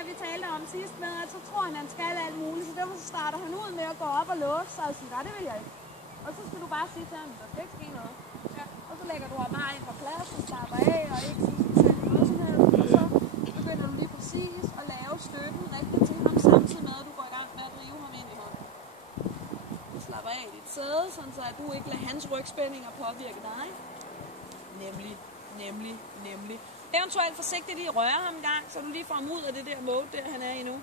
der, vi talte om sidst med, at så tror han skal alt muligt, så derfor starter han ud med at gå op og låse sig og sige, nej, det vil jeg ikke. Og så skal du bare sige til ham, der skal ikke ske noget. Ja. Og så lægger du ham bare ind på plads og slapper af og ikke sige specielt noget som helst. Og så begynder du lige præcis at lave støtten rigtigt til ham, samtidig med, at du går i gang med at drive ham ind i hånden. Du slapper af i dit sæde, sådan så at du ikke lader hans rygspændinger påvirke dig. Nemlig. Eventuelt forsigtigt lige røre ham en gang, så du lige får ham ud af det der mode, der han er i nu.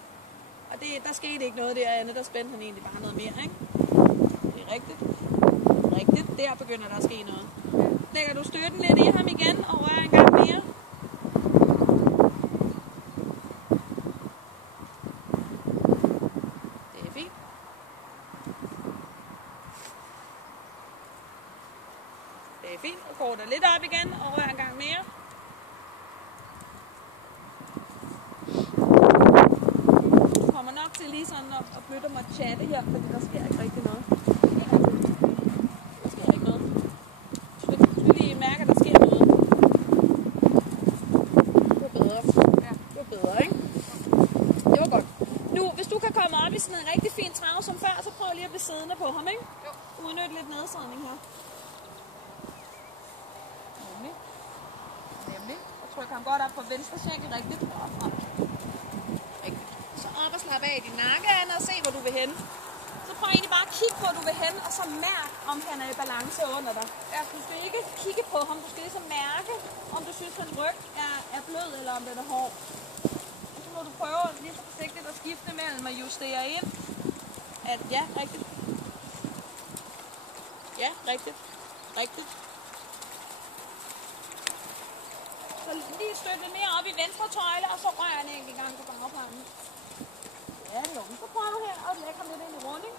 Og der skete ikke noget der andet, der spændte han egentlig bare noget mere, ikke? Det er rigtigt. Der begynder der at ske noget. Lægger du støtten lidt i ham igen og rører en gang mere. Det er fint. Det er fint. Og går der lidt op igen og rører en gang mere. Du kommer nok til lige sådan at flytte mig chatte her, fordi der sker ikke rigtig noget. Sådan en rigtig fin trav som før, så prøv lige at blive siddende på ham, ikke? Jo. Udnyt lidt nedsadning her. Nemlig. Og tryk ham godt op på venstre skænkel, rigtigt. Rigtigt. Så op og slap af i din nakke, og se, hvor du vil hen. Så prøv egentlig bare at kigge, hvor du vil hen, og så mærk, om han er i balance under dig. Ja, du skal ikke kigge på ham, du skal ligesom mærke, om du synes, at hans ryg er blød, eller om den er hård. Når du prøver lige så forsigtigt at skifte mellem og justere ind, at ja, rigtigt. Ja, rigtigt. Så lige støt lidt mere op i venstre tøjle, og så rører en enkelt gang på bagplanen. Ja, det er jo. Så prøver du her og lægger ham lidt ind i runding.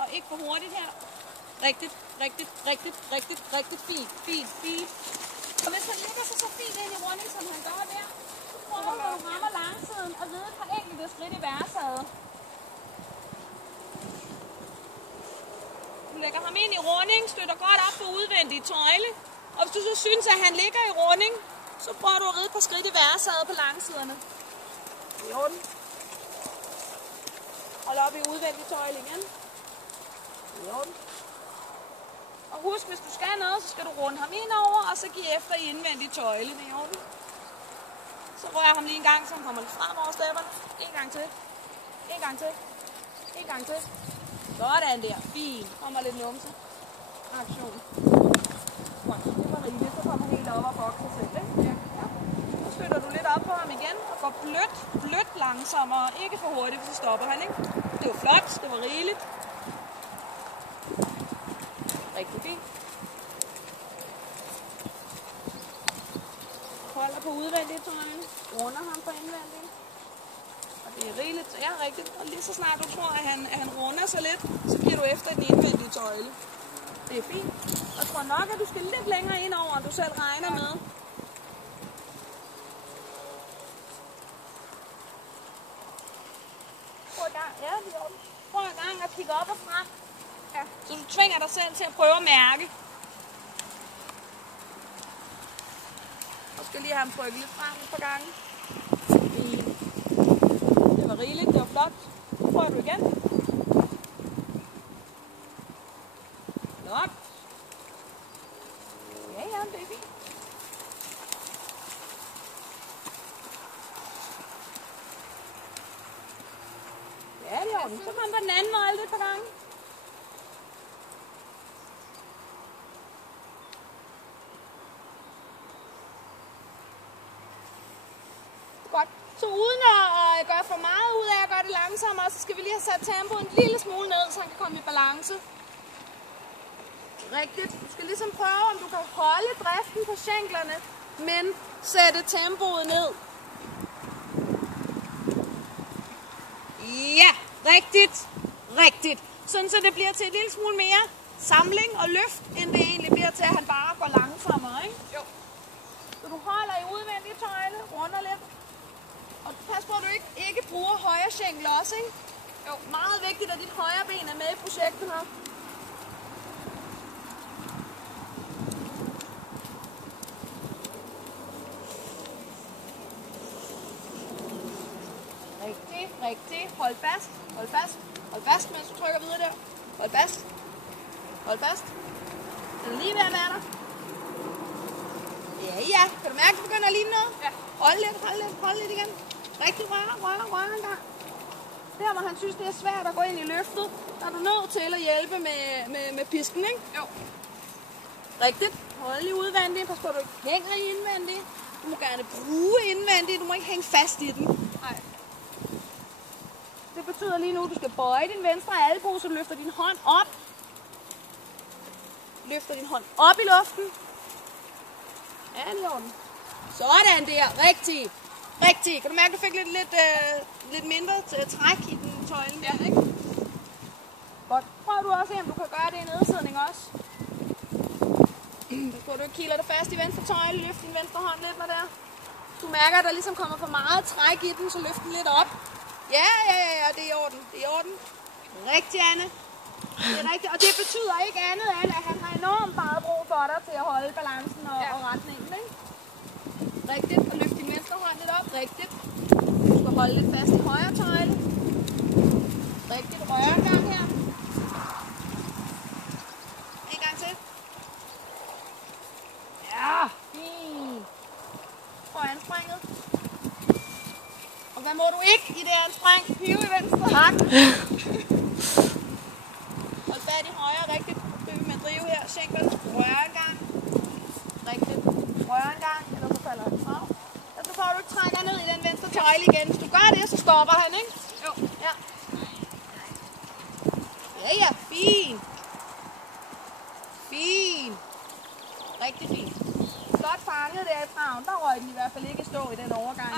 Og ikke for hurtigt her. Rigtigt. Fint. Og hvis han ligger sig så fint ind i runding, som han gør der, så prøver du at ramme langsiden og ved et par enkelte skridt i værsade. Du lægger ham ind i runding, støtter godt op på udvendig tøjle. Og hvis du så synes, at han ligger i runding, så prøver du at ride et par skridt i værsade på langsiderne. I orden. Hold op i udvendig tøjle igen. I orden. Og husk, hvis du skal noget, så skal du runde ham ind over, og så give efter i indvendig tøjle. Det er i orden. Så rører ham lige en gang, så han kommer lidt frem over stepperne. En gang til. Sådan der. Fint. Kommer lidt numse. Aktion. Det var rigeligt. Så kommer han helt op og bokser selv, ikke? Ja. Så støtter du lidt op på ham igen, og går blødt langsommere. Ikke for hurtigt, så stopper han, ikke? Det var flot. Det var rigeligt. Rigtig fint. Holder på udvendige tøjle. Runder ham på indvendige. Og det er rigeligt. Ja, rigtigt. Og lige så snart du tror, at han runder sig lidt, så giver du efter den indvendige tøjle. Det er fint. Og jeg tror nok, at du skal lidt længere ind over, end du selv regner med. Prøv en gang at kigge op og frem. Ja. Så du tvinger dig selv til at prøve at mærke. Og skal lige have ham trykket lidt frem et par gange. Det var rigeligt, det var flot. Nu prøver du igen. Flot. Ja, det er fint. Ja, det er ordentligt. Så kom på den anden måde et par gange. Godt. Så uden at gøre for meget ud af at gøre det langsommere, så skal vi lige have sat tempoet en lille smule ned, så han kan komme i balance. Rigtigt. Du skal ligesom prøve, om du kan holde driften på skænklerne, men sætte tempoet ned. Ja, rigtigt. Sådan så det bliver til en lille smule mere samling og løft, end det egentlig bliver til, at han bare går langsommere, ikke? Jo. Så du holder i udvendig tøjle, runder lidt. Og pas på, at du ikke bruger højre skænkel også, ikke? Jo. Meget vigtigt, at dit højre ben er med i projektet her. Rigtigt. Hold fast. Hold fast. Hold fast, mens du trykker videre der. Hold fast. Hold fast. Den er lige ved at være der. Ja. Kan du mærke, at det begynder at ligne noget? Ja. Hold lidt igen. Rigtig rør en gang. Der, hvor han synes, det er svært at gå ind i løftet, der er du nødt til at hjælpe med pisken, ikke? Jo. Rigtigt. Hold lige udvendigt. Pas på, at du ikke hænger i indvendigt. Du må gerne bruge indvendigt. Du må ikke hænge fast i den. Nej. Det betyder lige nu, at du skal bøje din venstre albue, så du løfter din hånd op. Løfter din hånd op i luften. Ja, det er den. Sådan der. Rigtigt. Kan du mærke, at du fik lidt mindre træk i den tøjlen der, ikke? Godt. Prøv du også at se, om du kan gøre det i nedsidning også. Så du ikke kiler dig fast i venstre tøjle. Løft din venstre hånd lidt med der. Du mærker, at der ligesom kommer for meget træk i den, så løft den lidt op. Ja, det er i orden. Rigtigt, Anne. Det er rigtigt, og det betyder ikke andet end, at han har enormt meget brug for dig til at holde balancen og retningen, ikke? Rigtigt, og løft din venstre hånd lidt op. Rigtigt. Du skal holde lidt fast i højre tøjle. Rigtigt, rør en gang her. En gang til. Ja, fint. Prøv anspringet. Og hvad må du ikke i det anspring? Hive i venstre. Tak. Hold fat i højre, rigtigt. Med drive her, skænken. Rør en gang. Rigtigt. Rør en gang, eller så falder han fra. Og så får du trækker ned i den venstre tøjle igen. Hvis du gør det, så stopper han, ikke? Jo. Ja. Ja, fint. Rigtig fint. Godt fanget der i fragen. Der røg den i hvert fald ikke stå i den overgang.